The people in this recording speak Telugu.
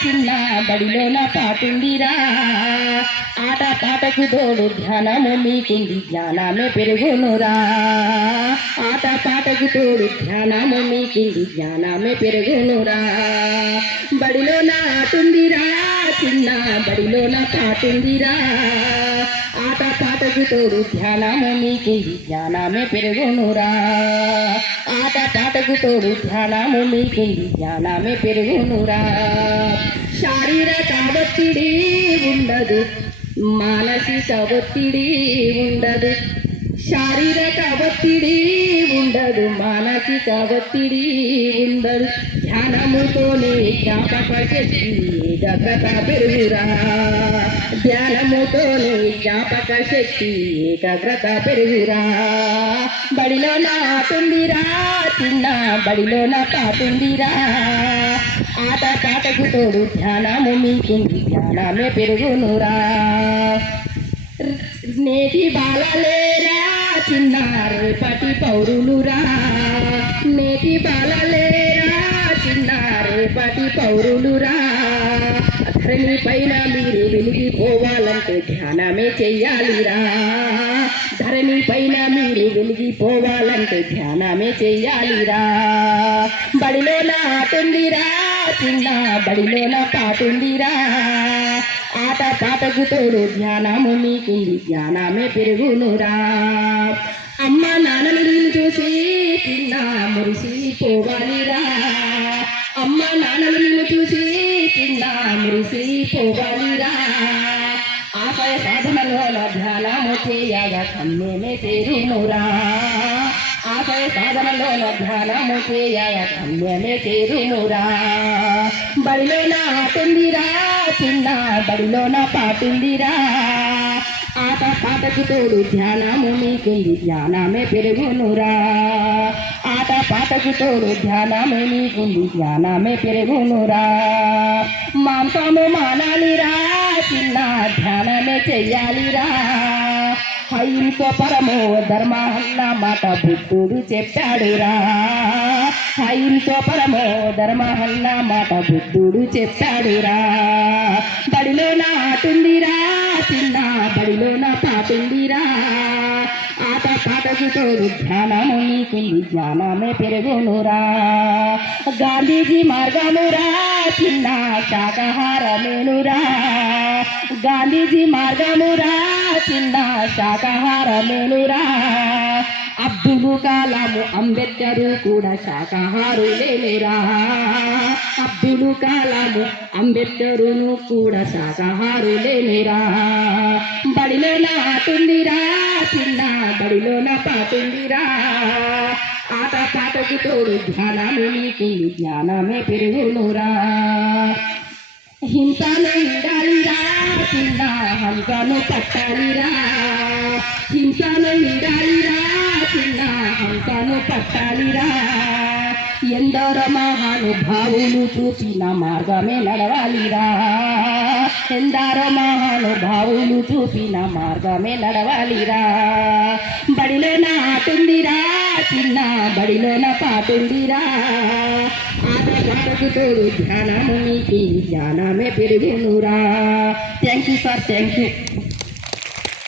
చిన్న బడిలోన పాటుందిరా ఆట పాటకు తోడు ధ్యానము మీకుంది జ్ఞానమే పెరుగునురా ఆట పాటకు తోడు ధ్యానము మీకుంది జ్ఞానమే పెరుగునురా బడిలోన ఆటుందిరా చిన్న బడిలోన పాటుందిరా ఆట పాటకు తోడు ధ్యానము మీకుంది జ్ఞానమే పెరుగునురా ఆట పాటకు తోడు ధ్యానము మీకుంది జ్ఞానమే పెరుగునురా శారీరక ఒత్తిడి ఉండదు మానసిక ఒత్తిడి ఉండదు శారీరక ఒత్తిడి ఉండదు మానసిక ఒత్తిడి ఉండదు ధ్యానముతోనే జ్ఞాపక శక్తి ఏకాగ్రత పెరుగురా ధ్యానముతోనే జ్ఞాపక శక్తి ఏకాగ్రత పెరుగురా బడిలో నాటుందిరా చిన్న బడిలో నా పాటుందిరా ఆట పాటకు తోడు ధ్యానము మీకుంది ధ్యానమే పెరుగునురా నేటి బాలలేరా చిన్న రేపటి పౌరులురా నేటి బాలలేరా చిన్న రేపటి పౌరులురా ధరణి పైన మీరు వెలిగిపోవాలంటే ధ్యానమే చెయ్యాలిరా ధరణి పైన మీరు వెలిగిపోవాలంటే ధ్యానమే చెయ్యాలిరా బడిలో నాటుందిరా చిన్న బడిలోన పాటుందిరా ఆట పాటకు తోడు ధ్యానము మీకుంది జ్ఞానమే పెరుగునురా అమ్మ నాన్నలు నిన్ను చూసి చిన్న మురిసిపోవాలిరా అమ్మ నాన్నలు నిన్ను చూసి చిన్న మురిసిపోవాలిరా ఆశయ సాధనలో ధ్యానము చేయగా కన్నేమే చేరునురా ఆశయ సాధనలో ధ్యానము చేయగా కన్యమే చేరునురా బడిలో నాటుందిరా చిన్న బడిలో నా పాటుందిరా ఆట పాటకు తోడు ధ్యానము మీకుంది జ్ఞానమే పెరుగునురా ఆట పాటకు తోడు ధ్యానమే మీకుంది జ్ఞానమే పెరుగునురా మాంసము మానాలిరా చిన్న ధ్యానమే చెయ్యాలిరా అహింస పరమో ధర్మ అన్న మాట బుద్ధుడు చెప్పాడురా అహింస పరమో ధర్మ అన్న మాట బుద్ధుడు చెప్పాడురా బడిలో నాటుందిరా చిన్న బడిలో నా పాటుందిరా ఆట పాటకు తోడు ధ్యానము నీకుంది జ్ఞానమే పెరుగునురా గాంధీజీ మార్గమురా చిన్న శాకాహారమేనురా గాంధీజీ మార్గమురా చిన్న శాకాహారమేనురా అబ్దుల్ కలాము అంబేద్కరు కూడా శాకాహారులేనురా అబ్దుల్ కలాము అంబేద్కరును కూడా శాకాహారులేనురా బడిలో నాటుందిరా చిన్న బడిలో నా పాటుందిరా ఆట పాటకు తోడు ధ్యానము నీకుంది జ్ఞానమే పెరుగునురా హింసను విడాలిరా చిన్న హంసను పట్టాలిరా హింసను విడాలిరా చిన్న హంసను పట్టాలిరా ఎందరో మహానుభావులు చూపిన మార్గమే నడవాలిరా ఎందరో మహానుభావులు చూపిన మార్గమే నడవాలిరా బడిలో నాటుందిరా చిన్న బడిలో నా పాటుందిరా ఆట పాటకు తోడు ధ్యానము మీకు జ్ఞానమే పెరుగునురా thank you sir thank you